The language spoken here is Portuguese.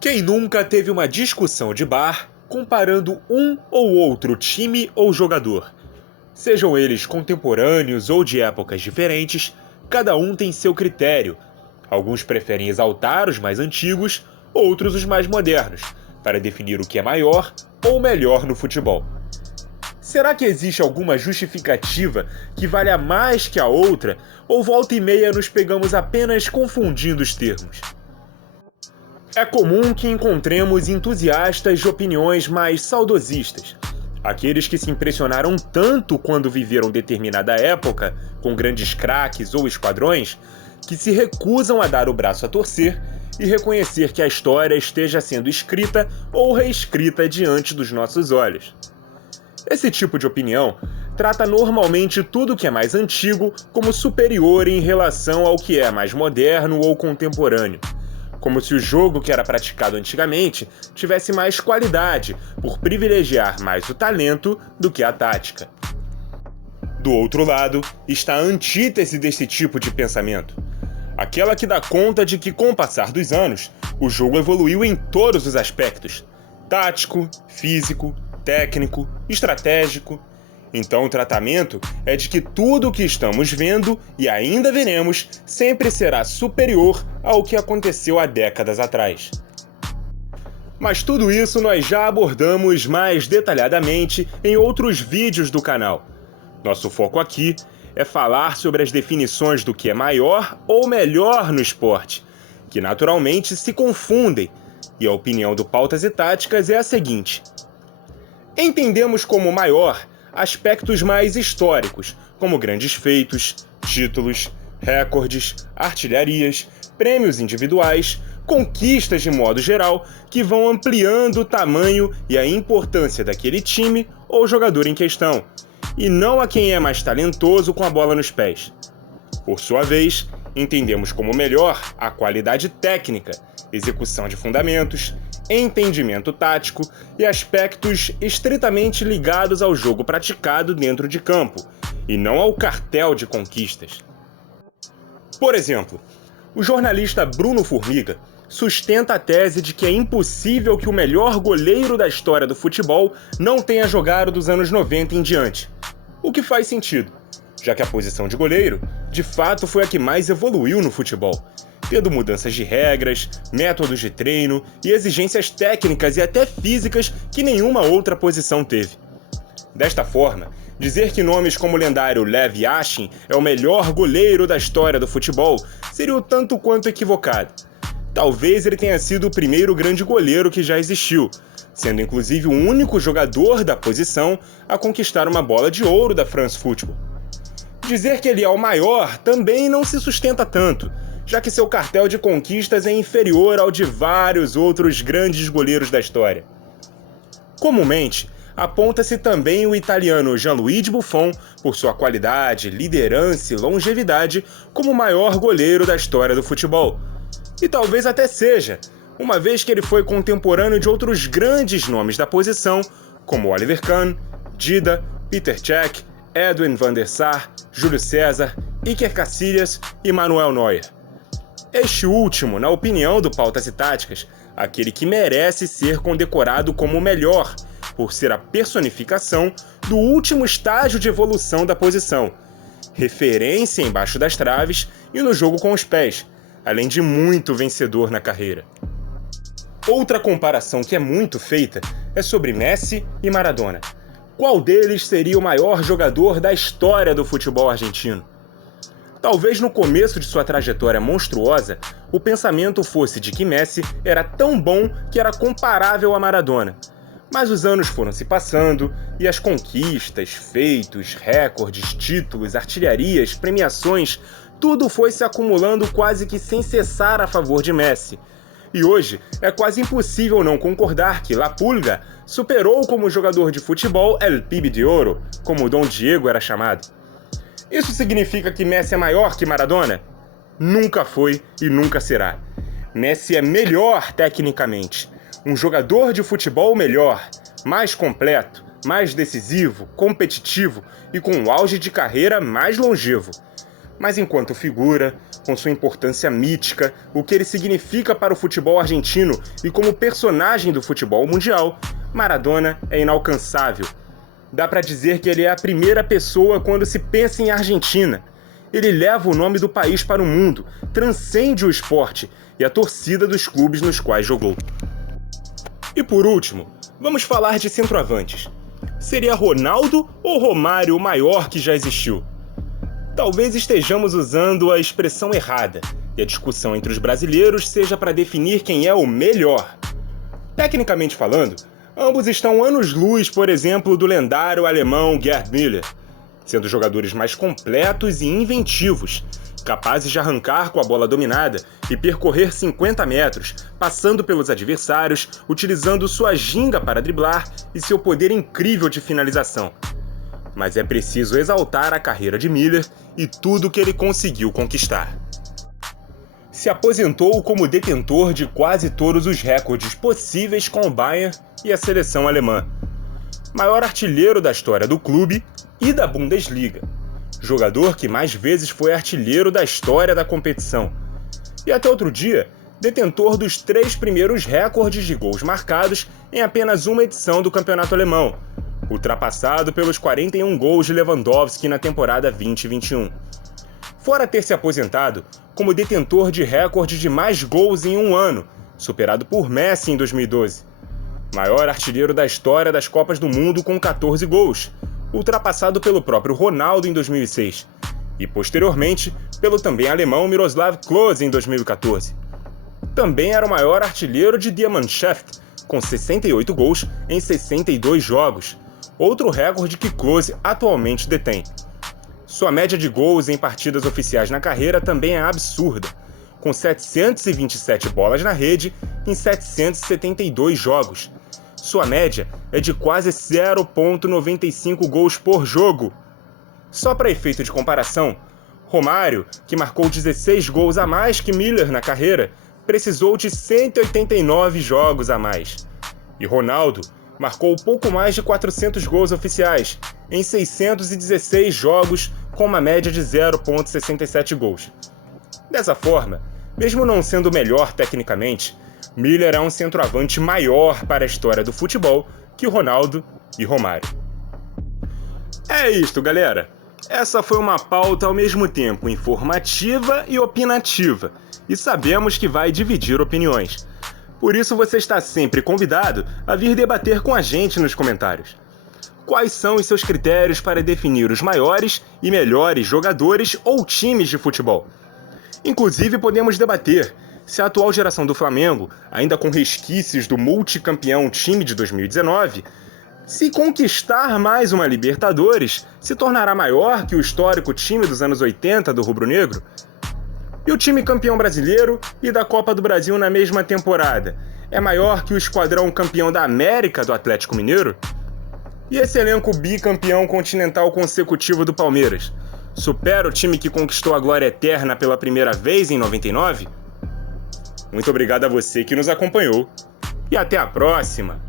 Quem nunca teve uma discussão de bar comparando um ou outro time ou jogador? Sejam eles contemporâneos ou de épocas diferentes, cada um tem seu critério. Alguns preferem exaltar os mais antigos, outros os mais modernos, para definir o que é maior ou melhor no futebol. Será que existe alguma justificativa que valha mais que a outra, ou volta e meia nos pegamos apenas confundindo os termos? É comum que encontremos entusiastas de opiniões mais saudosistas, aqueles que se impressionaram tanto quando viveram determinada época, com grandes craques ou esquadrões, que se recusam a dar o braço a torcer e reconhecer que a história esteja sendo escrita ou reescrita diante dos nossos olhos. Esse tipo de opinião trata normalmente tudo que é mais antigo como superior em relação ao que é mais moderno ou contemporâneo, como se o jogo que era praticado antigamente tivesse mais qualidade por privilegiar mais o talento do que a tática. Do outro lado está a antítese desse tipo de pensamento, aquela que dá conta de que, com o passar dos anos, o jogo evoluiu em todos os aspectos: tático, físico, técnico, estratégico. Então o tratamento é de que tudo o que estamos vendo e ainda veremos sempre será superior ao que aconteceu há décadas atrás. Mas tudo isso nós já abordamos mais detalhadamente em outros vídeos do canal. Nosso foco aqui é falar sobre as definições do que é maior ou melhor no esporte, que naturalmente se confundem, e a opinião do Pautas e Táticas é a seguinte: entendemos como maior aspectos mais históricos, como grandes feitos, títulos, recordes, artilharias, prêmios individuais, conquistas de modo geral, que vão ampliando o tamanho e a importância daquele time ou jogador em questão, e não a quem é mais talentoso com a bola nos pés. Por sua vez, entendemos como melhor a qualidade técnica, execução de fundamentos, entendimento tático e aspectos estritamente ligados ao jogo praticado dentro de campo, e não ao cartel de conquistas. Por exemplo, o jornalista Bruno Formiga sustenta a tese de que é impossível que o melhor goleiro da história do futebol não tenha jogado dos anos 90 em diante. O que faz sentido, já que a posição de goleiro, de fato, foi a que mais evoluiu no futebol, tendo mudanças de regras, métodos de treino e exigências técnicas e até físicas que nenhuma outra posição teve. Desta forma, dizer que nomes como o lendário Lev Yashin é o melhor goleiro da história do futebol seria o tanto quanto equivocado. Talvez ele tenha sido o primeiro grande goleiro que já existiu, sendo inclusive o único jogador da posição a conquistar uma bola de ouro da France Football. Dizer que ele é o maior também não se sustenta tanto, já que seu cartel de conquistas é inferior ao de vários outros grandes goleiros da história. Comumente, aponta-se também o italiano Gianluigi Buffon por sua qualidade, liderança e longevidade como o maior goleiro da história do futebol. E talvez até seja, uma vez que ele foi contemporâneo de outros grandes nomes da posição, como Oliver Kahn, Dida, Peter Cech, Edwin van der Sar, Júlio César, Iker Casillas e Manuel Neuer. Este último, na opinião do Pautas e Táticas, aquele que merece ser condecorado como o melhor, por ser a personificação do último estágio de evolução da posição, referência embaixo das traves e no jogo com os pés, além de muito vencedor na carreira. Outra comparação que é muito feita é sobre Messi e Maradona. Qual deles seria o maior jogador da história do futebol argentino? Talvez no começo de sua trajetória monstruosa, o pensamento fosse de que Messi era tão bom que era comparável a Maradona. Mas os anos foram se passando e as conquistas, feitos, recordes, títulos, artilharias, premiações, tudo foi se acumulando quase que sem cessar a favor de Messi. E hoje é quase impossível não concordar que La Pulga superou como jogador de futebol El Pibe de Oro, como o Dom Diego era chamado. Isso significa que Messi é maior que Maradona? Nunca foi e nunca será. Messi é melhor tecnicamente, um jogador de futebol melhor, mais completo, mais decisivo, competitivo e com um auge de carreira mais longevo. Mas enquanto figura, com sua importância mítica, o que ele significa para o futebol argentino e como personagem do futebol mundial, Maradona é inalcançável. Dá para dizer que ele é a primeira pessoa quando se pensa em Argentina. Ele leva o nome do país para o mundo, transcende o esporte e a torcida dos clubes nos quais jogou. E por último, vamos falar de centroavantes. Seria Ronaldo ou Romário o maior que já existiu? Talvez estejamos usando a expressão errada, e a discussão entre os brasileiros seja para definir quem é o melhor. Tecnicamente falando, ambos estão anos-luz, por exemplo, do lendário alemão Gerd Müller, sendo jogadores mais completos e inventivos, capazes de arrancar com a bola dominada e percorrer 50 metros, passando pelos adversários, utilizando sua ginga para driblar e seu poder incrível de finalização. Mas é preciso exaltar a carreira de Müller e tudo que ele conseguiu conquistar. Se aposentou como detentor de quase todos os recordes possíveis com o Bayern e a seleção alemã. Maior artilheiro da história do clube e da Bundesliga. Jogador que mais vezes foi artilheiro da história da competição. E até outro dia, detentor dos 3 primeiros recordes de gols marcados em apenas uma edição do campeonato alemão, ultrapassado pelos 41 gols de Lewandowski na temporada 2021. Fora ter se aposentado como detentor de recorde de mais gols em um ano, superado por Messi em 2012. Maior artilheiro da história das Copas do Mundo com 14 gols, ultrapassado pelo próprio Ronaldo em 2006, e posteriormente pelo também alemão Miroslav Klose em 2014. Também era o maior artilheiro de Die Mannschaft, com 68 gols em 62 jogos, outro recorde que Klose atualmente detém. Sua média de gols em partidas oficiais na carreira também é absurda, com 727 bolas na rede em 772 jogos. Sua média é de quase 0,95 gols por jogo. Só para efeito de comparação, Romário, que marcou 16 gols a mais que Müller na carreira, precisou de 189 jogos a mais. E Ronaldo marcou pouco mais de 400 gols oficiais, em 616 jogos, com uma média de 0,67 gols. Dessa forma, mesmo não sendo o melhor tecnicamente, Müller é um centroavante maior para a história do futebol que Ronaldo e Romário. É isto, galera! Essa foi uma pauta ao mesmo tempo informativa e opinativa, e sabemos que vai dividir opiniões. Por isso você está sempre convidado a vir debater com a gente nos comentários. Quais são os seus critérios para definir os maiores e melhores jogadores ou times de futebol? Inclusive podemos debater se a atual geração do Flamengo, ainda com resquícios do multicampeão time de 2019, se conquistar mais uma Libertadores, se tornará maior que o histórico time dos anos 80 do rubro-negro? E o time campeão brasileiro e da Copa do Brasil na mesma temporada é maior que o esquadrão campeão da América do Atlético Mineiro? E esse elenco bicampeão continental consecutivo do Palmeiras supera o time que conquistou a glória eterna pela primeira vez em 99? Muito obrigado a você que nos acompanhou e até a próxima!